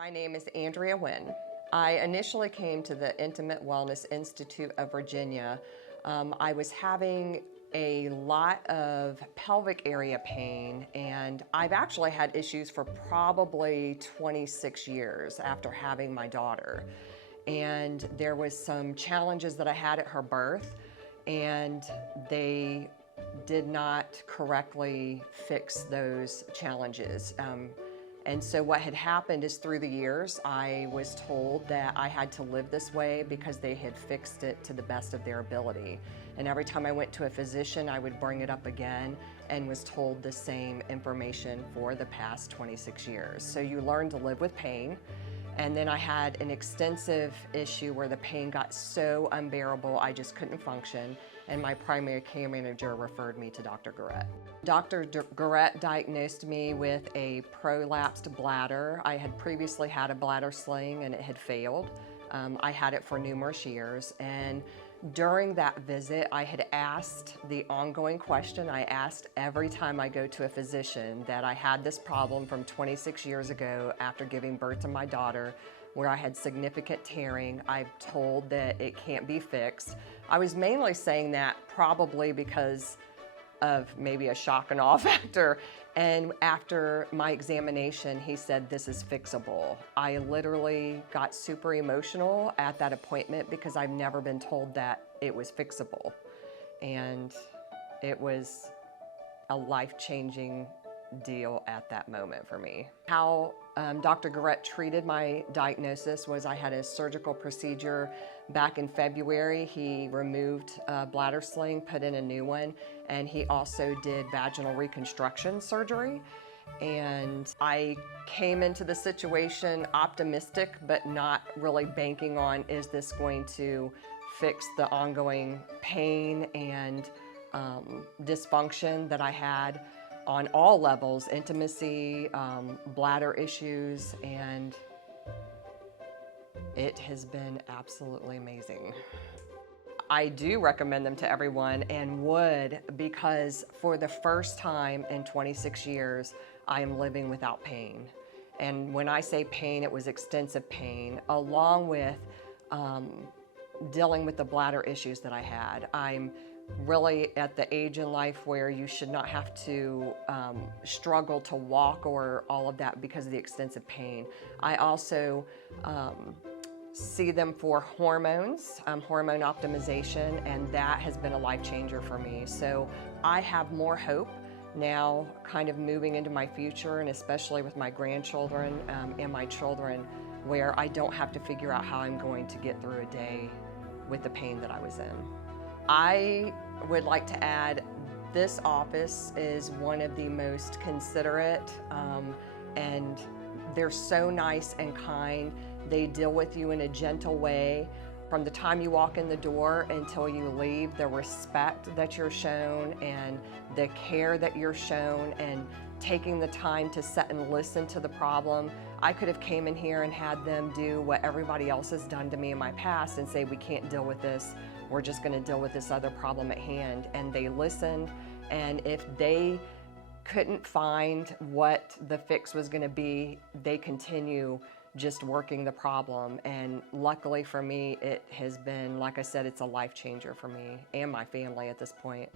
My name is Andrea Wynn. I initially came to the Intimate Wellness Institute of Virginia. I was having a lot of pelvic area pain, and I've actually had issues for probably 26 years after having my daughter. And there was some challenges that I had at her birth, and they did not correctly fix those challenges. And so what had happened is through the years, I was told that I had to live this way because they had fixed it to the best of their ability. And every time I went to a physician, I would bring it up again and was told the same information for the past 26 years. So you learn to live with pain. And then I had an extensive issue where the pain got so unbearable, I just couldn't function. And my primary care manager referred me to Dr. Garrett. Dr. Garrett diagnosed me with a prolapsed bladder. I had previously had a bladder sling and it had failed. I had it for numerous years. And during that visit, I had asked the ongoing question I asked every time I go to a physician, that I had this problem from 26 years ago after giving birth to my daughter, where I had significant tearing. I'm told that it can't be fixed. I was mainly saying that probably because of maybe a shock and awe factor. And after my examination, he said, "This is fixable." I literally got super emotional at that appointment because I've never been told that it was fixable. And it was a life-changing deal at that moment for me. How Dr. Garrett treated my diagnosis was I had a surgical procedure back in February. He removed a bladder sling, put in a new one, and he also did vaginal reconstruction surgery. And I came into the situation optimistic, but not really banking on, is this going to fix the ongoing pain and dysfunction that I had on all levels, intimacy, bladder issues, and it has been absolutely amazing. I do recommend them to everyone and would, because for the first time in 26 years, I am living without pain. And when I say pain, it was extensive pain, along with dealing with the bladder issues that I had. I'm really at the age in life where you should not have to struggle to walk or all of that because of the extensive pain. I also see them for hormones, hormone optimization, and that has been a life changer for me. So I have more hope now kind of moving into my future, and especially with my grandchildren and my children, where I don't have to figure out how I'm going to get through a day with the pain that I was in. I would like to add, this office is one of the most considerate, and they're so nice and kind. They deal with you in a gentle way. From the time you walk in the door until you leave, the respect that you're shown and the care that you're shown, and taking the time to sit and listen to the problem. I could have came in here and had them do what everybody else has done to me in my past and say, "We can't deal with this. We're just going to deal with this other problem at hand." And they listened, and if they couldn't find what the fix was going to be, they continue just working the problem. And luckily for me, it has been, like I said, it's a life changer for me and my family at this point.